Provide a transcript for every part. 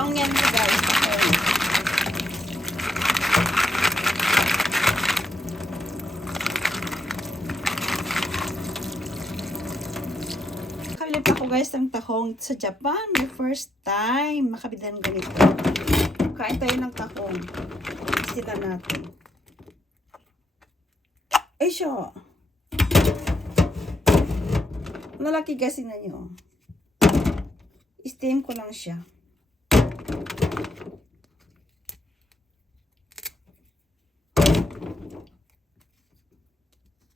tahong yan guys. Tahong. Nakabili pa ako guys ng tahong sa Japan. My first time makabili ng ganito. Kain tayo ng tahong. Sila natin. Ay siya. Lalaki kasi na nyo. Steam ko lang siya.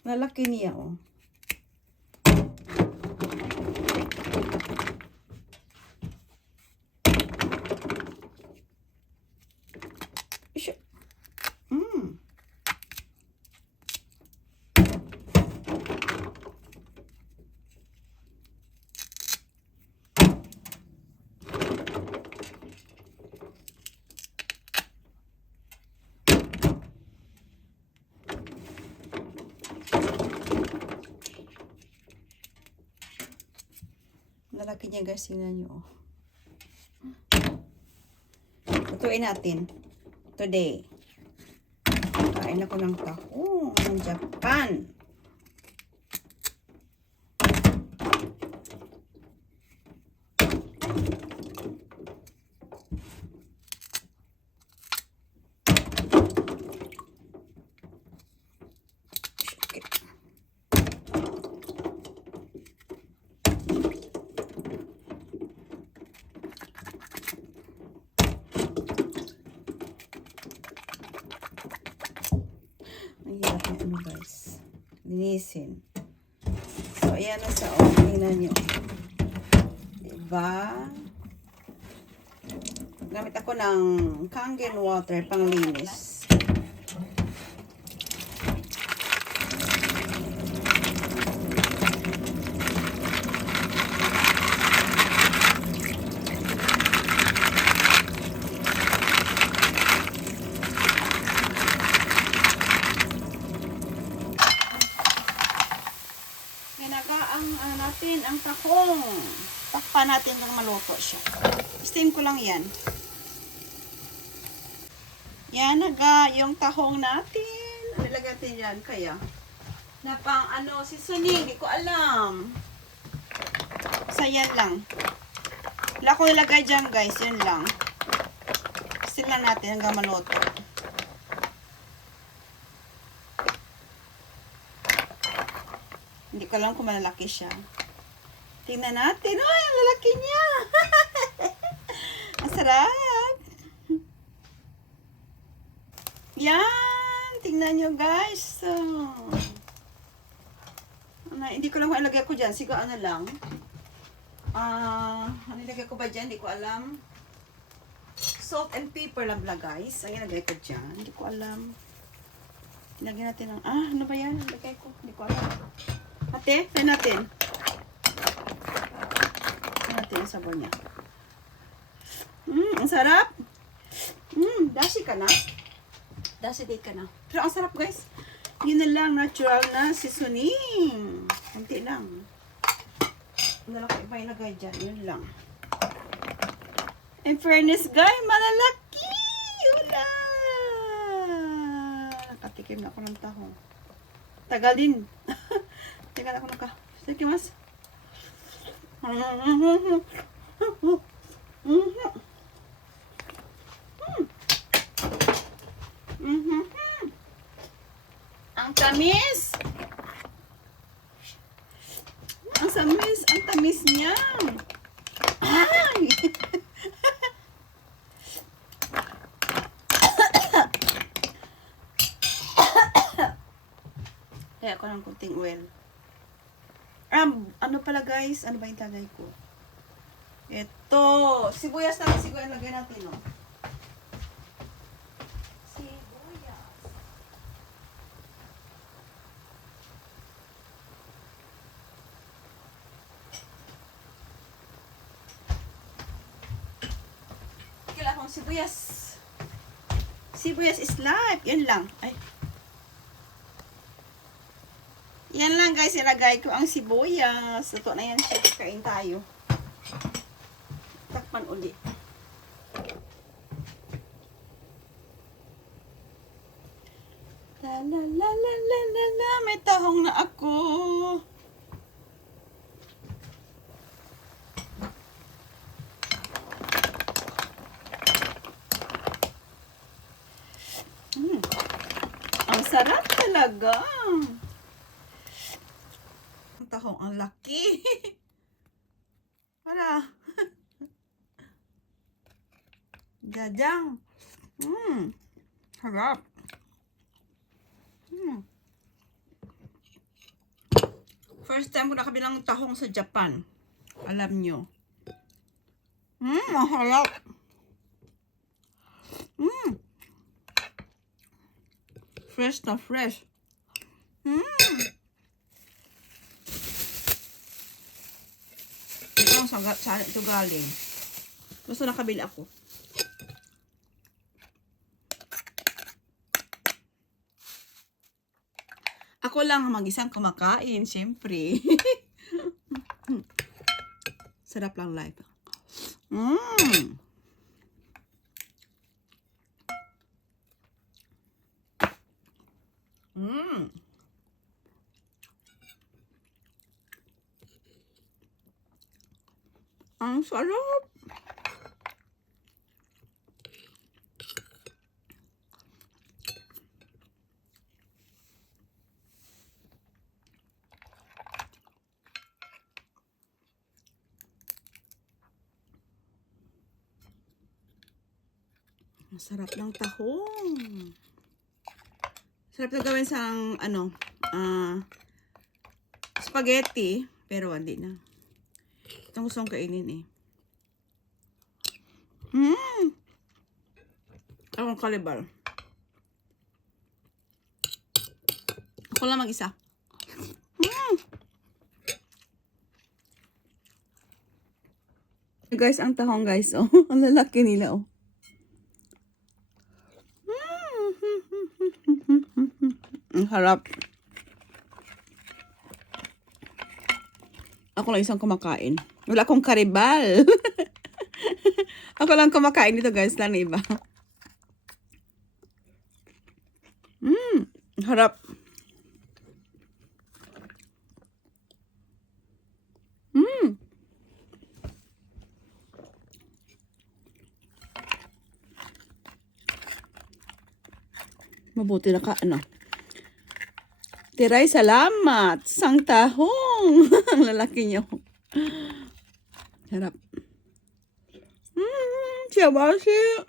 Lalaki niya oh. Siya. Lalaki niya guys, tingnan nyo. Lutuin natin. Today. Kain ako ng tahong ng Japan. Mahirap na ano guys. Linisin. So, ayan na sa tingnan nyo. Diba? Gamit ako ng Kangen water pang linis. Natin ang tahong. Takpan natin kung maluto siya. Steam ko lang yan. Yan naga yung tahong natin. Nilagay natin yan kaya. Na pang ano, seasoning. Di ko alam. Sa yan lang. Wala ko ilagay dyan guys. Yan lang. Steam lang natin hanggang maluto. Hindi ko alam kung malalaki siya. Tingnan natin. Ay, ang lalaki niya. Ang sarap. Yan. Tingnan nyo guys. Hindi ko lang kung ilagay ko dyan. Siguro ano lang. Ano ilagay ko ba dyan? Hindi ko alam. Salt and pepper lang pala guys. Ang ilagay ko dyan. Hindi ko alam. Ilagay natin ng... ano ba yan? Ilagay ko. Hindi ko alam. Ate, try natin. Try natin yung sabon niya. Ang sarap. Dashi ka na. Dashi date ka na. Pero ang sarap guys. Yun na lang, natural na seasoning. Kunti lang. Ano lang ko iba ilagay dyan. Yun lang. In fairness guys, malalaki. Wala. Nakatikim na ako ng tahong. Tagal din. Tagal ako naka. Sige mas. Ang tamis. Ang tamis. Ang tamis niya. Ay! Kaya ako ng kunting oil. Ano pala guys? Ano ba yung tagay ko? Ito. Sibuyas natin. Sibuyas lagay natin, no? Sibuyas. Kailangan kong sibuyas. Sibuyas is life. Yan lang. Ay. Yan lang guys, ilagay ko ang sibuyas. Ito na yan siya. Kain tayo. Takpan uli. may tahong na ako. Ang sarap talaga. Ang tahong ang laki. Wala. Jajang. Harap. First time ko nakabilang tahong sa Japan. Alam nyo. Ang harap. Fresh na fresh. Ito, saan ito galing? Basta nakabili ako. Ako lang mag-isang kumakain, syempre. Sarap lang life. Ang sarap. Masarap ng tahong. Sarap na gawin sa spaghetti, pero hindi na. Itong gusto kong kainin eh. Akong kalibal. Ako lang mag-isa. Guys, ang tahong guys, oh. Ang lalaki nila, oh. Ang harap. Ako lang isang kumakain. Wala akong karibal. Ako lang kumakain dito guys. Lang iba. Harap. Mabuti na ka, Tiray, salamat. Sang tahong. Ang lalaki niyo. Harap. Siya ba siya?